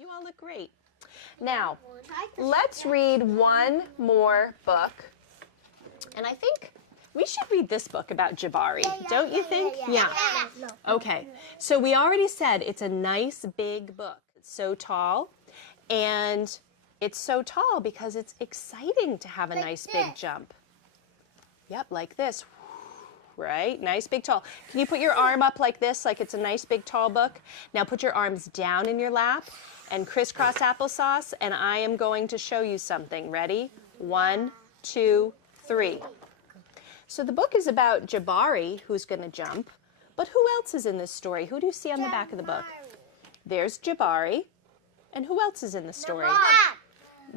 You all look great. Now, let's read one more book. And I think we should read this book about Jabari, don't you think? Yeah. Okay, so we already said it's a nice big book. It's so tall, and it's so tall because it's exciting to have a nice big jump. Yep, like this. Right? Nice big tall. Can you put your arm up like this, like it's a nice big tall book? Now put your arms down in your lap and crisscross applesauce, and I am going to show you something. Ready? 1, 2, 3. So the book is about Jabari, who's going to jump, but who else is in this story? Who do you see on the back of the book? There's Jabari, and who else is in the story?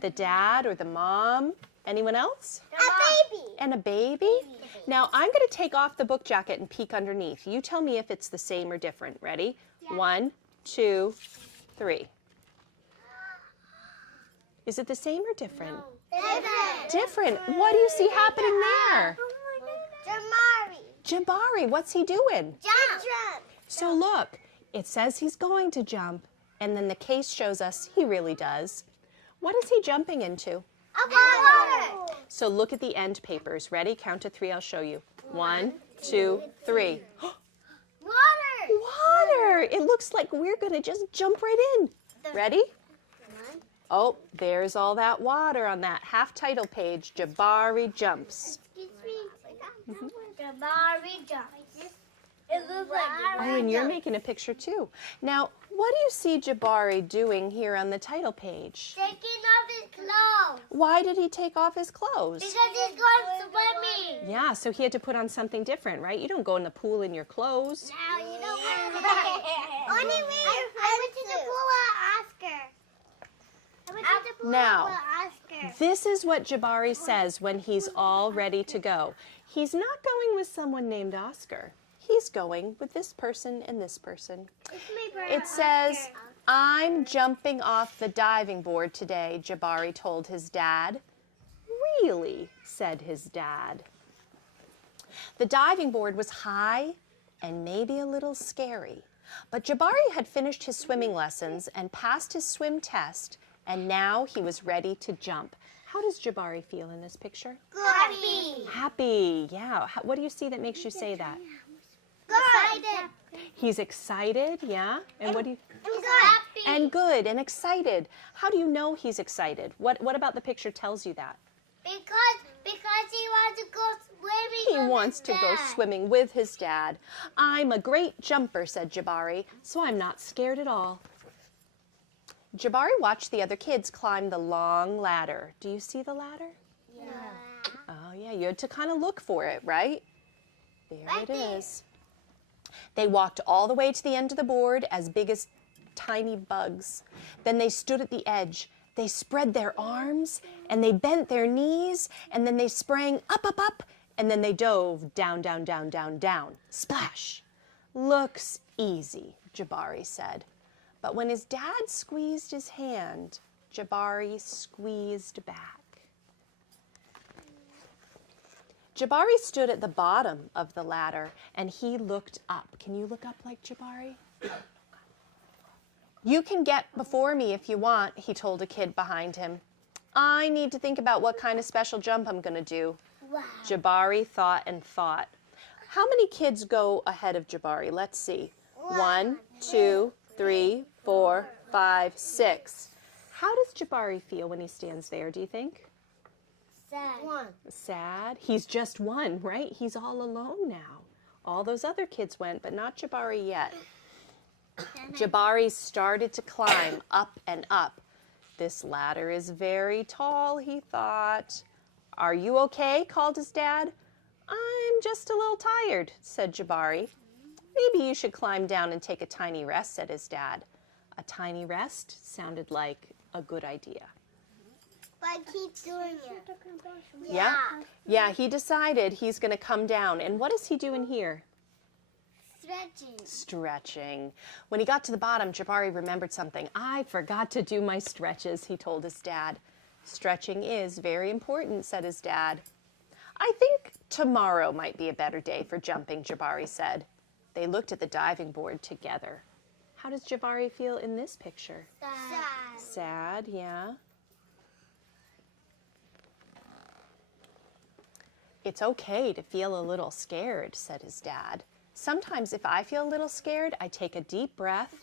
The dad or the mom? Anyone else? A baby. And a baby? Now, I'm going to take off the book jacket and peek underneath. You tell me if it's the same or different. Ready? 1, 2, 3. Is it the same or different? Different. Different. What do you see happening there? Jabari. Jabari, what's he doing? Jump. So look, it says he's going to jump, and then the case shows us he really does. What is he jumping into? Water. So look at the end papers. Ready? Count to 3, I'll show you. 1, 2, 3. Water. Water! It looks like we're going to just jump right in. Ready? Oh, there's all that water on that half title page, Jabari Jumps. Excuse me. Jabari Jumps. It looks like Oh, and you're making a picture too. Now, what do you see Jabari doing here on the title page? taking off his clothes. Why did he take off his clothes? Because he's going swimming. Yeah, so he had to put on something different, right? You don't go in the pool in your clothes. Now you don't want to. Only me. I went to the pool with Oscar. I went to the pool Now, with Oscar. this is what Jabari says when he's all ready to go. He's not going with someone named Oscar. He's going with this person and this person. It says, I'm jumping off the diving board today, Jabari told his dad. Really, said his dad. The diving board was high and maybe a little scary, but Jabari had finished his swimming lessons and passed his swim test, and now he was ready to jump. How does Jabari feel in this picture? Happy. Happy, yeah. What do you see that makes you say that? Excited. He's excited, yeah? And what do you... He's happy. And good and excited. How do you know he's excited? What about the picture tells you that? Because he wants to go swimming. He wants to go swimming with his dad. I'm a great jumper, said Jabari, so I'm not scared at all. Jabari watched the other kids climb the long ladder. Do you see the ladder? Yeah. Oh, yeah, you had to kind of look for it, right? There Right it there. is. They walked all the way to the end of the board, as big as tiny bugs. Then they stood at the edge. They spread their arms, and they bent their knees, and then they sprang up, up, up, and then they dove down, down, down, down, down. Splash! Looks easy, Jabari said. But when his dad squeezed his hand, Jabari squeezed back. Jabari stood at the bottom of the ladder, and he looked up. Can you look up like Jabari? You can get before me if you want, he told a kid behind him. I need to think about what kind of special jump I'm going to do. Wow. Jabari thought and thought. How many kids go ahead of Jabari? Let's see. 1, 2, 3, 4, 5, 6. How does Jabari feel when he stands there, do you think? Sad. Sad. He's just one, right? He's all alone now. All those other kids went, but not Jabari yet. Jabari started to climb up and up. This ladder is very tall, he thought. Are you okay? Called his dad. I'm just a little tired, said Jabari. Maybe you should climb down and take a tiny rest, said his dad. A tiny rest sounded like a good idea. But keep doing it. Yeah? Yeah, he decided he's going to come down. And what is he doing here? Stretching. Stretching. When he got to the bottom, Jabari remembered something. I forgot to do my stretches, he told his dad. Stretching is very important, said his dad. I think tomorrow might be a better day for jumping, Jabari said. They looked at the diving board together. How does Jabari feel in this picture? Sad. Sad, yeah. It's okay to feel a little scared, said his dad. Sometimes if I feel a little scared, I take a deep breath.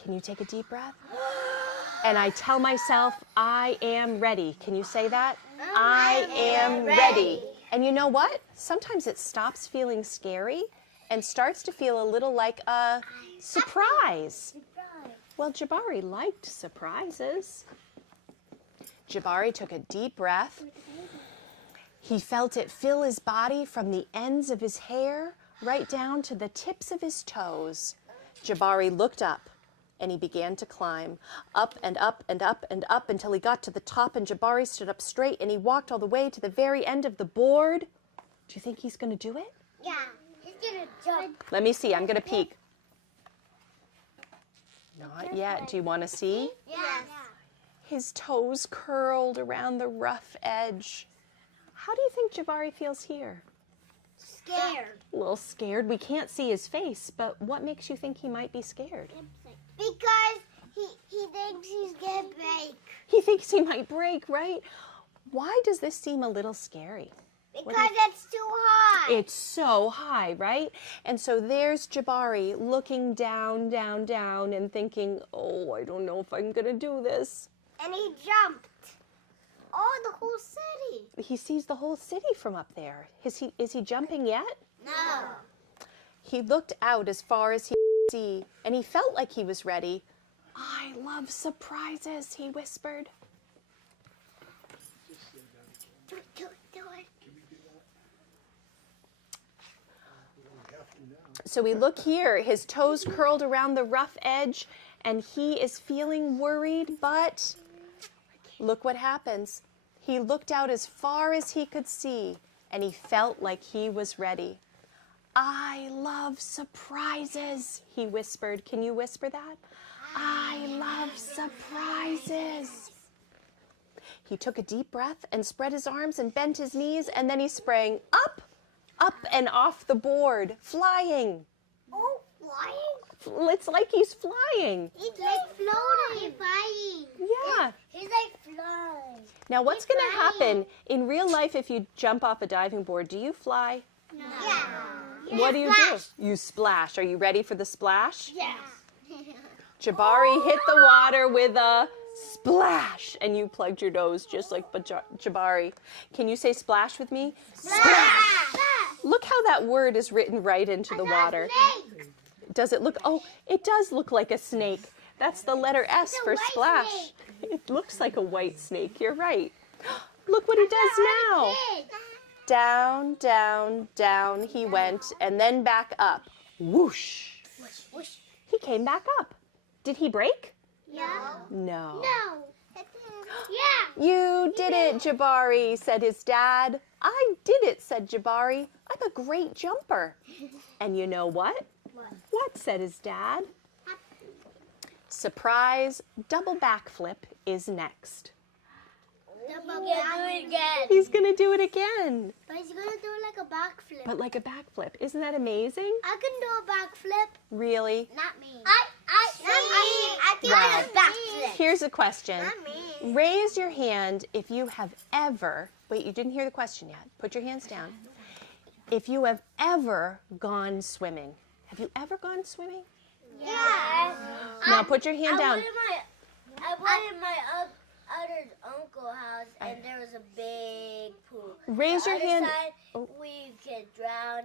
Can you take a deep breath? And I tell myself, I am ready. Can you say that? I am ready. And you know what? Sometimes it stops feeling scary and starts to feel a little like a surprise. Well, Jabari liked surprises. Jabari took a deep breath. He felt it fill his body from the ends of his hair right down to the tips of his toes. Jabari looked up and he began to climb up and up and up and up until he got to the top, and Jabari stood up straight and he walked all the way to the very end of the board. Do you think he's going to do it? Yeah, he's going to jump. Let me see. I'm going to peek. Not yet. Do you want to see? Yes. His toes curled around the rough edge. How do you think Jabari feels here? Scared. A little scared. We can't see his face, but what makes you think he might be scared? Because he thinks he's going to break. He thinks he might break, right? Why does this seem a little scary? Because it's too high. It's so high, right? And so there's Jabari looking down, down, down and thinking, oh, I don't know if I'm going to do this. And he jumped. Oh, the whole city. He sees the whole city from up there. Is he jumping yet? No. He looked out as far as he could see, and he felt like he was ready. I love surprises, he whispered. Do it. So we look here, his toes curled around the rough edge, and he is feeling worried, but look what happens. He looked out as far as he could see, and he felt like he was ready. I love surprises, he whispered. Can you whisper that? I love surprises. He took a deep breath and spread his arms and bent his knees, and then he sprang up and off the board, flying. Oh, flying? It's like he's flying. He's like floating. He's flying. Yeah. He's like flying. Now, what's going to happen in real life if you jump off a diving board? Do you fly? No. Yeah. What do you do? You splash. Are you ready for the splash? Yes. Jabari hit the water with a splash, and you plugged your nose just like Jabari. Can you say splash with me? Splash. Look how that word is written right into the water. Does it look? Oh, it does look like a snake. That's the letter S for splash. It looks like a white snake. You're right. Look what he does now. Down, down, down he went, and then back up. Whoosh. He came back up. Did he break? No. No. Yeah. You did it, Jabari, said his dad. I did it, said Jabari. I'm a great jumper. And you know what? What, said his dad. Surprise, double backflip is next. He's gonna do it again. He's going to do it again. But he's gonna do it like a backflip. But like a backflip. Isn't that amazing? I can do a backflip. Really? Not me. I can do a backflip. Here's a question. Not me. Raise your hand if you have ever, wait, you didn't hear the question yet. Put your hands down. If you have ever gone swimming. Have you ever gone swimming? Yes. Now put your hand down. I went in my other uncle's house, and there was a big pool. Raise your hand. Side, we could drown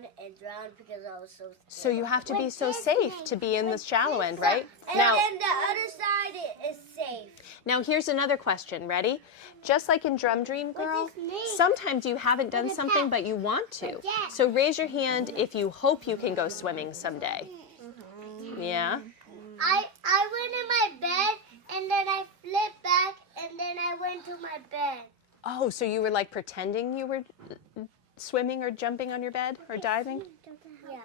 because I was so scared. So you have to be so safe to be in the shallow end, right? And Now, then the other side is safe. now here's another question. Ready? Just like in Drum Dream Girl, sometimes you haven't done something but you want to. So raise your hand if you hope you can go swimming someday. Yeah? I went in my bed, and then I flipped back, and then I went to my bed. Oh, so you were like pretending you were swimming or jumping on your bed or diving? Yeah.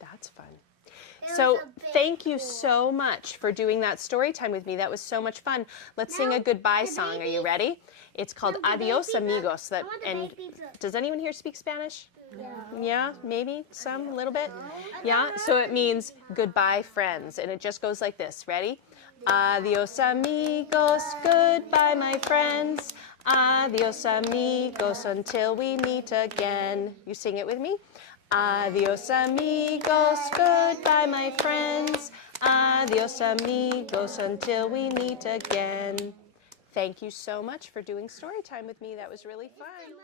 That's fun. It So was a big thank you pool. so much for doing that story time with me. That was so much fun. Let's sing a goodbye song. Are you ready? It's called Adios Amigos. That, and does anyone here speak Spanish? Yeah, maybe some, a little bit. Yeah, so it means goodbye, friends. And it just goes like this. Ready? Adios, amigos. Goodbye, my friends. Adios, amigos, until we meet again. You sing it with me? Adios, amigos. Goodbye, my friends. Adios, amigos, until we meet again. Thank you so much for doing story time with me. That was really fun.